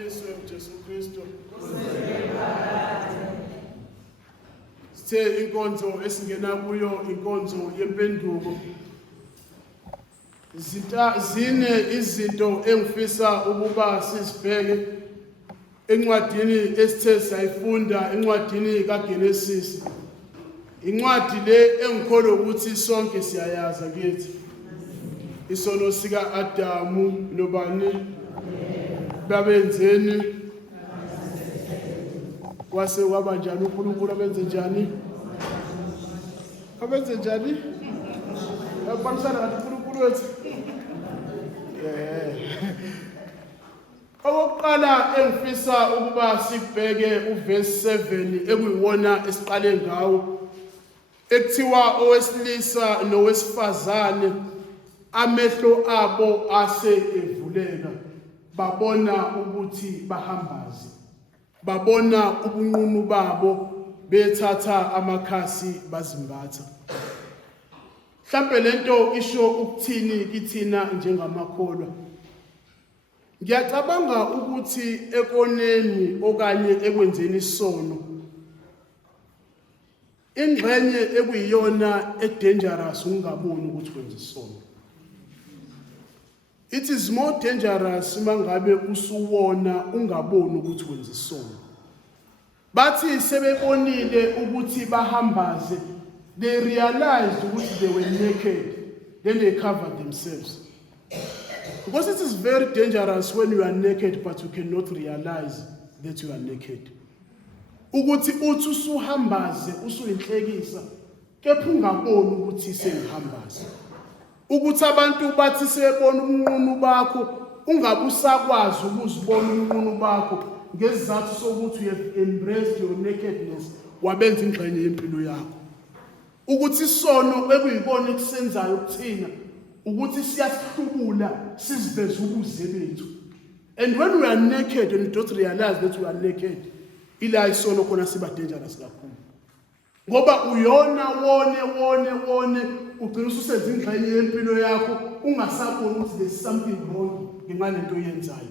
Mdumiswe uJesu Kristu. Sithe inkonzo esingena kuyo inkonzo yempendulo. Zine izinto engifisa ukuba sizibheke encwadini esithe sayifunda encwadini kaGenesis. Incwadi le engikholwa ukuthi sonke siyayaza kithi. Isono sika Adamu nobani babenzeni kwase kwaba njani uNkulunkulu abenze njani? Abenze njani? Banisana kanti uNkulunkulu wethu. Okokuqala engifisa ukuba sibheke uverse 7 ekuyiwona esiqale ngawo ekuthiwa owesilisa nowesifazane amehlo abo ase evuleka babona ukuthi bahambaze, babona ubunqunu babo bethatha amakhasi bazimbatha. Mhlawumbe lento isho ukuthini kithina njengamakholwa? Ngiyacabanga ukuthi ekoneni okanye ekwenzeni isono ingxenye ekuyiyona edangerous ungaboni ukuthi wenza isono. It is more dangerous mangabe usuwona ungaboni ukuthi wenza isono. Bathi sebebonile ukuthi bahambaze, they realized ukuthi they were naked, then they covered themselves. Because it is very dangerous when you are naked but you cannot realize that you are naked. Ukuthi uthi usuhambaze usuyinhlekisa kepha ungaboni ukuthi sengihambaze. Ukuthi abantu bathi sebona ubunqunu bakho ungabusakwazi ukuzibona ubunqunu bakho ngesizathu sokuthi you have embraced your nakedness wabenza ingxenye yempilo yakho. Ukuthi isono ekuyibona ekusenzayo kuthina ukuthi siyasihlubula siziveze ubuze bethu. And when we are naked and you don't realize that we are naked, ila isono khona siba dangerous kakhulu. Ngoba uyona wone ugcina ususenza ingxenye yempilo yakho ungasaboni ukuthi there is something wrong ngenxa oyenzayo.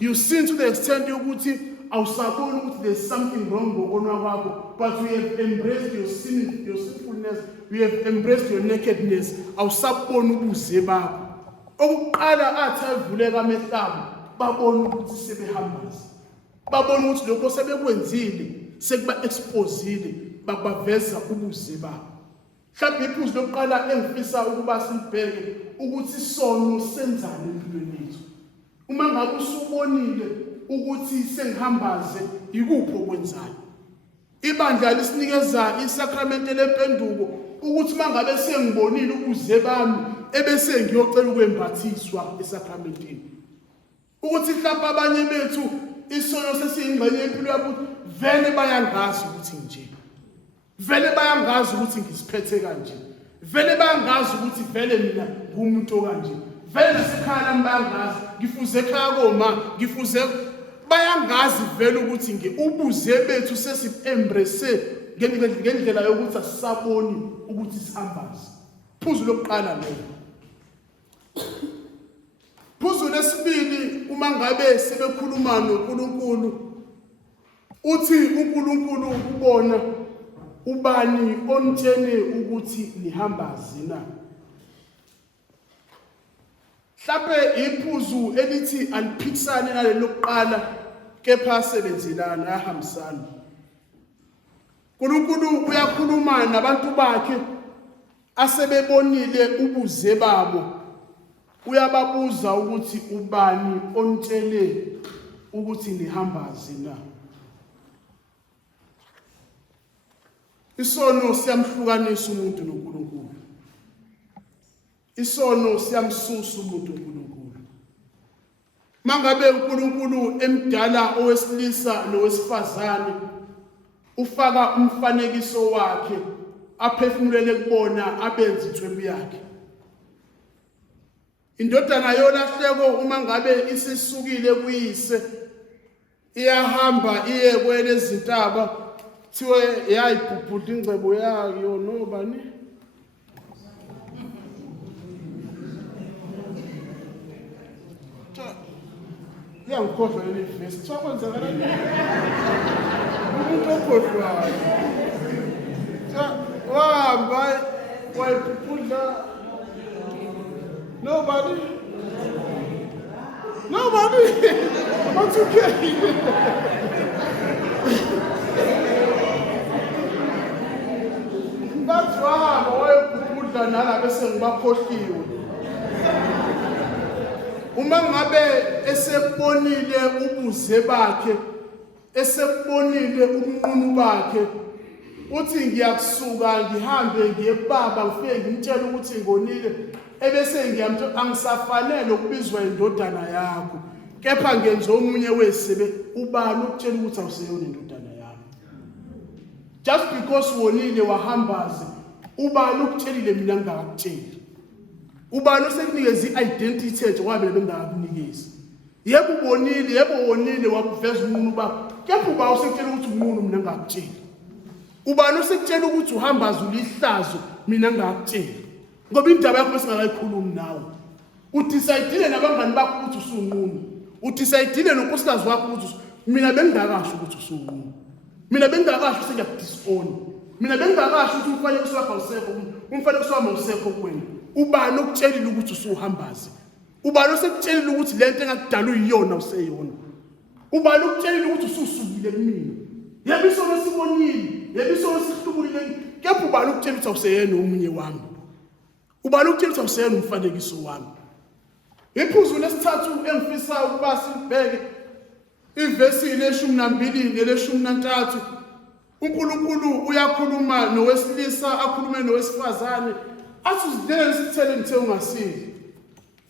You sin to the extent yokuthi awusaboni ukuthi there is something wrong ngokona kwakho, but you have embraced your sin, your sinfulness, you have embraced your nakedness, awusaboni ubuze bakho. Okuqala athi avuleka amehlabo babona ukuthi sebehambaza, babona ukuthi lokho sebekwenzile sekuba exposile, babaveza ubuze bakho. Mhlawumbe iphuzu lokuqala engifisa ukuba sibheke ukuthi isono senzani empilweni yethu. Uma ngabe usubonile ukuthi sengihambaze ikuphi okwenzayo. Ibandla lisinikeza isakramente lempendulo ukuthi mangabe sengibonile ubuze bami ebese ngiyocela ukwembathiswa esakramenteni. Ukuthi mhlawumbe abanye bethu isono sesiyingxenye yempilo yabo vele bayangazi ukuthi nje. Vele bayangazi ukuthi ngisiphethe kanje. Vele bayangazi ukuthi vele mina ngumuntu kanje. Vele nasekhaya lami bayangazi ngifuze ekhaya koma ngifuze bayangazi vele ukuthi ubuze bethu sesi-embrace ngendlela yokuthi asisaboni ukuthi sihambaze. Phuzu lokuqala lelo. Phuzu lesibili uma ngabe sebekhuluma noNkulunkulu uthi uNkulunkulu ubona ubani onitshene ukuthi nihambaze na. Mhlawumbe iphuzu elithi aliphikisane nalelo kuqala kepha sebenzelana ahambisana. uNkulunkulu uyakhuluma nabantu bakhe asebebonile ubuze babo. Uyababuza ukuthi ubani onitshele ukuthi nihambaze na. Isono siyamhlukanisa umuntu noNkulunkulu. Isono siyamsusa umuntu noNkulunkulu. Mangabe uNkulunkulu emdala owesilisa nowesifazane ufaka umfanekiso wakhe aphefumulele kubona abenze ithwebu yakhe. Indodana yolahleko uma ngabe isisukile kuyise iyahamba iye kwelezintaba thiwe yayibhubhuda ingcebo yayo nobani Uyangikhohlwa leli verse. Kuthiwa kwenzakalani? Umuntu okhohlwayo. Wahamba wayephuphudla. Nobody. What's okay? That's why wayephuphudla nala bese ngibakhohliwe. Uma ngabe esebonile ubuze bakhe, esebonile ubunqunu bakhe, uthi ngiyakusuka ngihambe ngiye kubaba ngifike ngimtshela ukuthi ngonile, ebese ngiyamtshela angisafanele ukubizwa indodana yakho, kepha ngenza omunye wesebe. Ubani ukutshela ukuthi awuseyona indodana yami? Just because wonile wahambaze, ubani ukutshelile mina ngingakutsheli? Ubani osekunikeza i-identity ethu kwabe bengakakunikezi? Yebo ubonile, yebo wonile wakuveza umuntu bakho, kepha uba usekutshela ukuthi umuntu mina ngingakutsheli. Ubani osekutshela ukuthi uhambaze ulihlazo mina ngingakutsheli? Ngoba indaba yakho besingakayikhulumi nawe. Udecide nabangani bakho ukuthi usunqunu. Udecide nonkosikazi wakho ukuthi mina bengingakasho ukuthi usunqunu. Mina bengingakasho sengiyakudisown. Mina bengingakasho ukuthi umfanekiso wakho awusekho, umfanekiso wami awusekho kuwena. Ubani okutshelile ukuthi usuhambaze? Ubani osekutshelile ukuthi lento engakudala uyiyona useyona? Ubani okutshelile ukuthi ususukile kumina? Yebo isono sibonile, yebo isono sihlubulile, kepha ubani okutshelile ukuthi awuseyena omunye wami? Ubani okutshelile ukuthi awuseyena umfanekiso wami? Iphuzu lesithathu engifisa ukuba sibheke ivesi le12 nele13. uNkulunkulu uyakhuluma nowesilisa akhulume nowesifazane. Athi uzidele isithele ngithe ungasidli.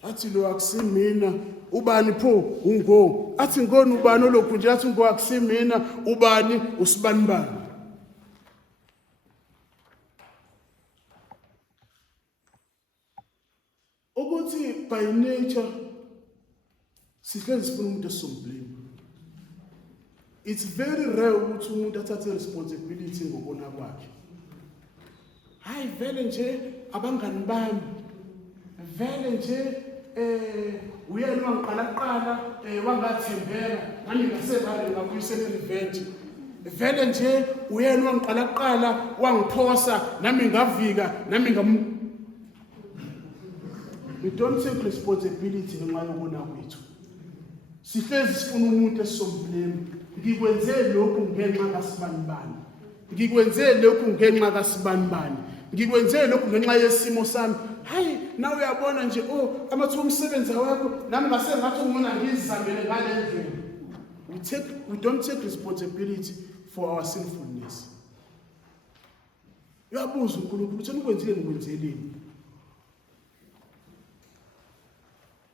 Athi lo akusimina. Ubani pho ungo? Athi ngoni ubani olokhu nje? Athi ngo akusimina. Ubani usibanibani? Ukuthi by nature sihlezi sifuna umuntu esomblame. It's very rare ukuthi umuntu athathe responsibility ngokona kwakhe. Hayi vele nje abangani bami, vele nje uyena wangiqala wangathembela nami ngasebale ngakuyisela revenge. Vele nje uyena wangiqala wangiphosa nami ngavika nami ngam. We don't take responsibility ngenxa yokona kwethu. Sihlezi sifuna umuntu esomblame. Ngikwenze lokhu ngenxa kaSibanibani. Ngikwenze lokhu ngenxa kaSibanibani. Ngikwenze lokhu ngenxa yesimo sami. Hayi na uyabona nje amathuba omsebenzi wakho nami ngase ngathi ngona ngizizamele ngale ndlela. We don't take responsibility for our sinfulness. Uyabuza uNkulunkulu utheni ukwenzile ngikwenzeleni?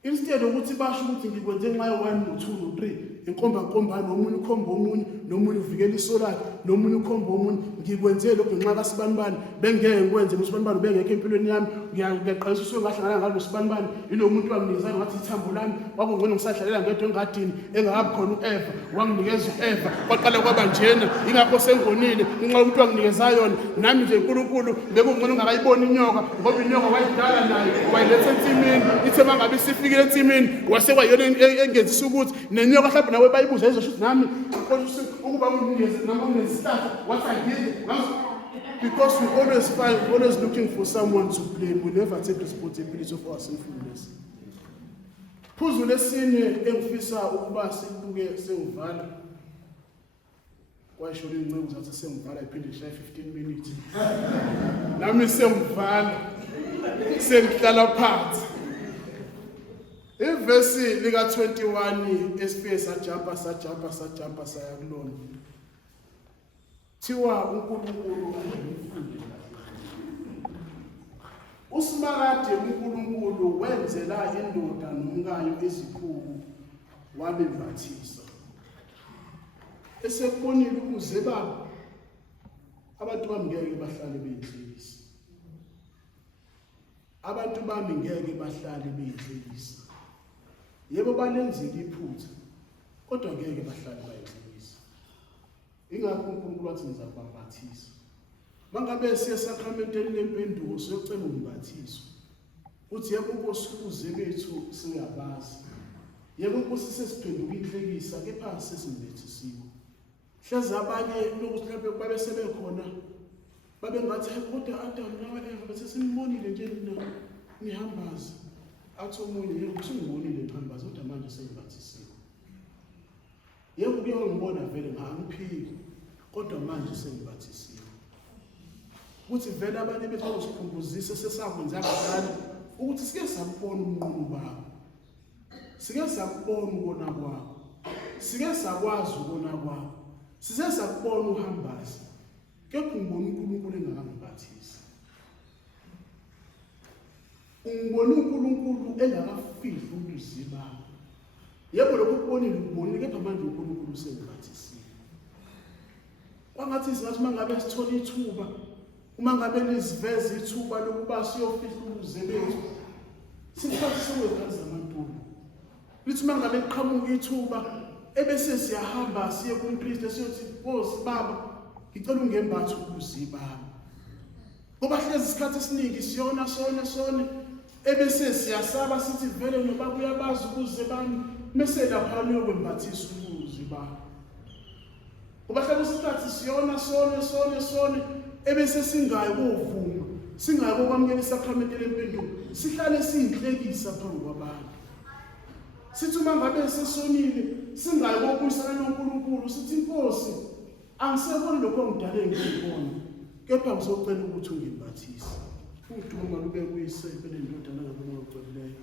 Instead ukuthi basho ukuthi ngikwenze ngenxa yo1 no2 no3, inkomba nomunye ukhomba omunye, nomunye uvikela iso lakhe, nomunye ukhomba omunye, ngikwenze lokho ngenxa kaSibanibani, bengeke ngikwenze uSibanibani bengeke empilweni yami, ngiyaqalisa usuke ngahlangana ngalo uSibanibani, ilo muntu wanginikeza ngathi ithambo lami, wakungcono ngisahlalela ngedwa engadini, engakabi khona uEva, wanginikeza uEva, kwaqala kwaba njena, ingakho sengonile, ngenxa umuntu wanginikeza yona, nami nje uNkulunkulu bekungcono ngakayibona inyoka, ngoba inyoka wayidala nayo, wayiletha entsimini, ithe mangabe sifikile entsimini, wasekwayona engenzisa ukuthi nenyoka mhlawumbe nawe bayibuza izosho ukuthi nami ukuba nginikeze nami ngesithathu what I did. Because we always looking for someone to blame. We never take responsibility of our sinfulness. Phuzu lesine engifisa ukuba sibuke sengivala. Kwasho lencebo zathi sengivala iphinde ishaye 15 minutes. Nami sengivala. Sengihlala phansi. Ivesi lika 21 esifike sajumpa saya kulona. Thiwa uNkulunkulu uSimakade uNkulunkulu wenzela indoda nomkayo ezikhulu wabembathisa. Esekubonile ukuze baba abantu bami ngeke bahlale beyinhlekisa. Abantu bami ngeke bahlale beyinhlekisa. Yebo balenzile iphutha kodwa ngeke bahlale bayinhlekisa. Ingakho uNkulunkulu wathi ngizabambathisa. Mangabe siya sakramenteni lempendulo siyocela umbathiso. Uthi yebo Nkosi ukuze bethu siyabazi. Yebo Nkosi sesiphenduka inhlekisa kepha sesimbethisiwe. Hleze abanye lokuthi mhlawumbe babe sebekhona babe ngathi kodwa Adam nawe Eva bese simbonile nje nihambaza. Athi omunye yebo singibonile nihambaza kodwa manje sengibathisiwe. Yebo kuyongibona vele ngangiphiki kodwa manje sengibathisiwe. Kuthi vele abanye bethu sikhumbuzise sesakwenza kanjalo ukuthi sike sabona umnqumo bakho. Sike sabona ukona kwakho. Sike sakwazi ukona kwakho. Size sakubona uhambazi. Kepha ngibona uNkulunkulu engakambathisi. Ungibona uNkulunkulu engakafihli ubuzi bakho. Yebo lokho ukubonile ukubonile kepha manje uNkulunkulu usengibathisile. Kwangathi singathi mangabe sithola ithuba uma ngabe liziveza ithuba lokuba siyofihla ubuze bethu. Sikhathi sokwenzani zamantulo. Lithi mangabe liqhamuka ithuba ebese siyahamba siye kumpriest siyothi Nkosi Baba ngicela ungembathe ubuzi bami. Ngoba hlezi isikhathi esiningi siyona sona ebese siyasaba sithi vele nobaba uyabazi ubuze bami mase lapha liyokwembathisa ubuzi bami. Ngoba hlezi isikhathi siyona sona ebese singayi kovuma singayi kokwamukela isakramente lempendulo sihlale siyinhlekisa phambi kwabantu. Sithi uma ngabe sesonile singayi kokubuyisana noNkulunkulu sithi Nkosi angiseboni lokho ngidale ngikubona kepha ngizocela ukuthi ungimbathise. Uduma lube kuyisembe nendodana ngabona ucelileyo.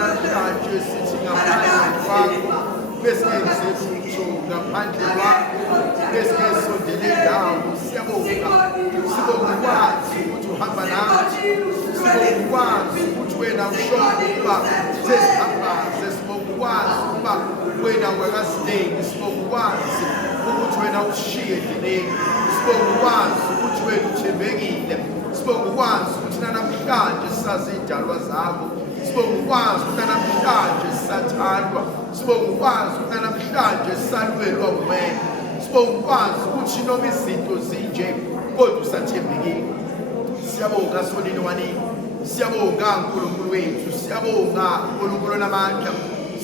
namhlanje sithi ngaphandle kwakho besingenze lutho, ngaphandle kwakho besingesondele ndawo. Siyabonga, sibonga ukwazi ukuthi uhamba nathi, sibonga ukwazi ukuthi wena ushoyo ukuba sesihambaze, sibonga ukwazi ukuba wena wakasineki, sibonga ukwazi ukuthi wena ushiye endleleni, sibonga ukwazi ukuthi wena uthembekile, sibonga ukwazi ukuthi namhlanje sazi izidalwa zakho, sibonga ukwazi ukuthi namhlanje sisathandwa, sibonga ukwazi ukuthi namhlanje sisalwelwa wena, sibonga ukwazi ukuthi noma izinto zinje kodwa usathembekile. Siyabonga sonini wanini, siyabonga uNkulunkulu wethu, siyabonga uNkulunkulu namandla,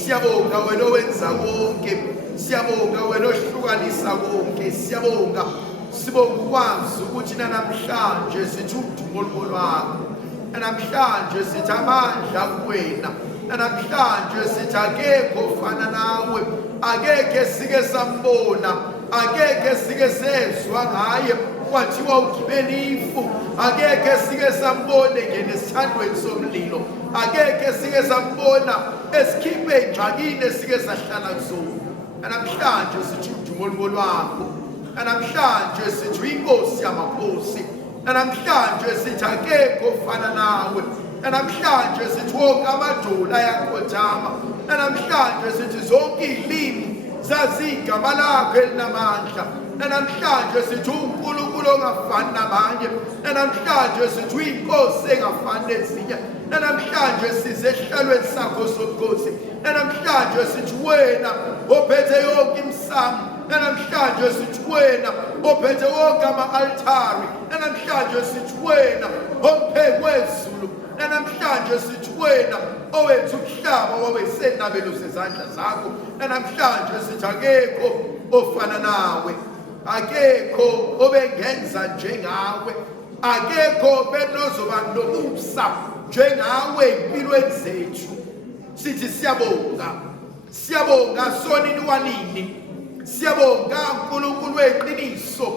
siyabonga wena owenza konke, siyabonga wena ohlukanisa konke, siyabonga. Sibonga ukwazi ukuthi namhlanje sithi udumo lwakho, namhlanje sithi amandla kuwena, namhlanje sithi akekho ofana nawe, akekho sike sambona, akekho sike sezwa ngaye kwathiwa ugibele ifu, akekho sike sambone ngenesithandweni somlilo, akekho sike sambona esikhiphe ingxakini sike sahlala kuzona. Namhlanje sithi udumo lwakho, namhlanje sithi inkosi yamakhosi, namhlanje sithi akekho ofana nawe, namhlanje sithi wonke amadola ayakhothama, namhlanje sithi zonke izilimi zazi igama lakho elinamandla, namhlanje sithi uNkulunkulu ongafani nabanye, namhlanje sithi uyinkosi engafani nezinye, namhlanje size esihlalweni sakho sobukhosi, namhlanje sithi wena ophethe yonke imsamo, namhlanje sithi wena ophethe wonke ama-altari, namhlanje sithi wena ompheki wezulu, namhlanje sithi wena owenza umhlaba wabesenabelo zezandla zakho, namhlanje sithi akekho ofana nawe, akekho obengenza njengawe, akekho benozoba nomusa njengawe empilweni zethu. Sithi siyabonga, siyabonga sonini wanini, siyabonga uNkulunkulu weqiniso,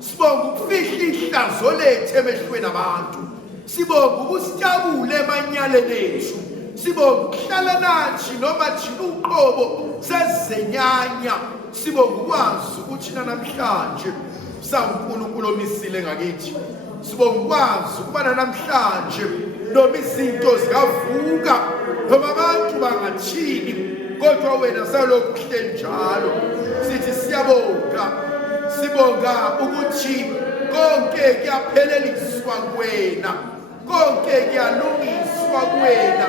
sibonga ukufihla ihlazo lethu emehlweni abantu, sibonga ukusijabula emanyaleni ethu, sibonga ukuhlala nathi noma thina uqobo sezizenyanya, sibonga ukwazi ukuthi namhlanje saNkulunkulu omisile ngakithi, sibonga ukwazi ukuba namhlanje noma izinto zikavuka noma abantu bangathini kodwa wena salokhu uhleli njalo. Sithi siyabonga, sibonga ukuthi konke kuyapheleliswa kuwena, konke kuyalungiswa kuwena,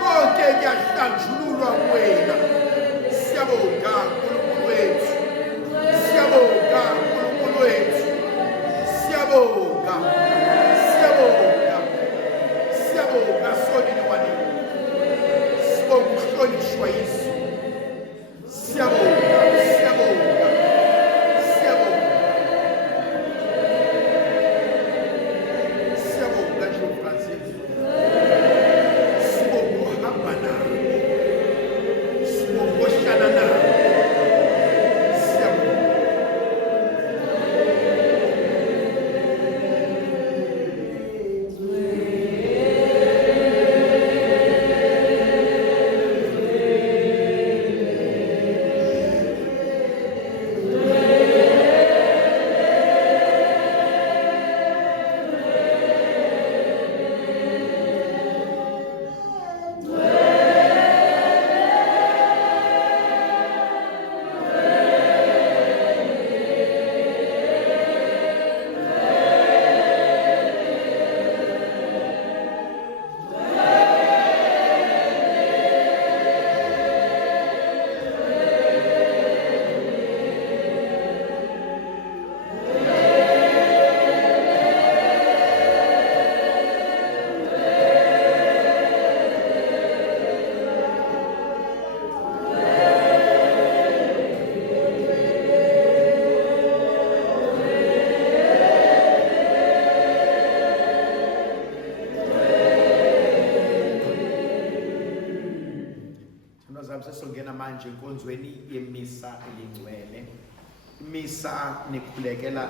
konke kuyahlanjululwa kuwena. Siyabonga uNkulunkulu wethu, siyabonga uNkulunkulu wethu, siyabonga, siyabonga, siyabonga sonini wanini, sibonga ukuhlonishwa yiZulu, siyabonga, siyabonga, siyabonga, siyabonga Jehova zethu, sibonga uhamba nawe, sibonga ohlala nawe, siyabonga. Sesongena manje enkonzweni yemisa elingcwele, imisa nikhulekela